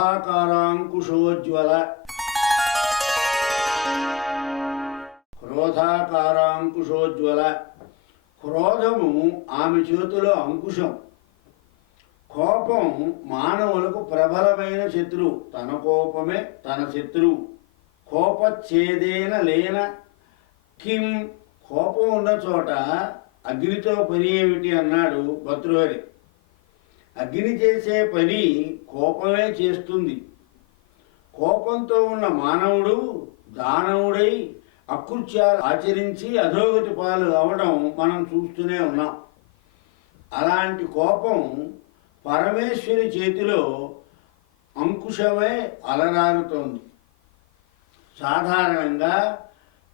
క్రోధాకారాంకుశోజ్వల. క్రోధాకారాంకుశోజ్వల. క్రోధము ఆమె చేతిలో అంకుశం. కోపం మానవులకు ప్రబలమైన శత్రువు తన కోపమే తన శత్రువు కోపచ్ఛేదేన లేన కిం. కోపం ఉన్న చోట అగ్నితో పని ఏమిటి అన్నాడు భద్రుహరి. అగ్ని చేసే పని కోపమే చేస్తుంది. కోపంతో ఉన్న మానవుడు దానవుడై అకృత్యాలు ఆచరించి అధోగతి పాలు అవడం మనం చూస్తూనే ఉన్నాం. అలాంటి కోపం పరమేశ్వరి చేతిలో అంకుశమై అలరారుతోంది. సాధారణంగా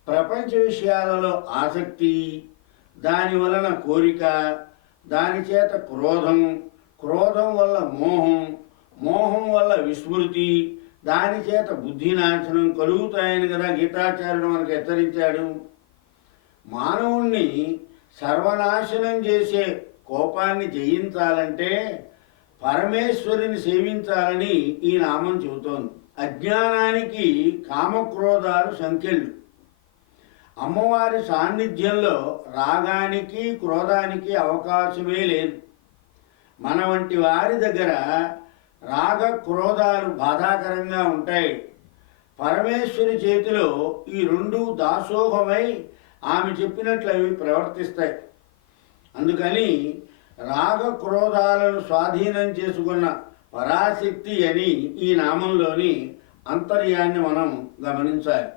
ప్రపంచ విషయాలలో ఆసక్తి దాని వలన కోరిక దాని చేత క్రోధం క్రోధం వల్ల మోహం మోహం వల్ల విస్మృతి దాని చేత బుద్ధి నాశనం కలుగుతాయని కదా గీతాచార్యుడు మనకు హెచ్చరించాడు. మానవుణ్ణి సర్వనాశనం చేసే కోపాన్ని జయించాలంటే పరమేశ్వరుని సేవించాలని ఈ నామం చెబుతోంది. అజ్ఞానానికి కామక్రోధాలు సంఖ్యలు. అమ్మవారి సాన్నిధ్యంలో రాగానికి క్రోధానికి అవకాశమే లేదు. మన వంటి వారి దగ్గర రాగ క్రోధాలు బాధాకరంగా ఉంటాయి. పరమేశ్వరి చేతిలో ఈ రెండు దాసోహమై ఆమె చెప్పినట్లు అవి ప్రవర్తిస్తాయి. అందుకని రాగ క్రోధాలను స్వాధీనం చేసుకున్న పరాశక్తి అని ఈ నామంలోని అంతర్యాన్ని మనం గమనించాలి.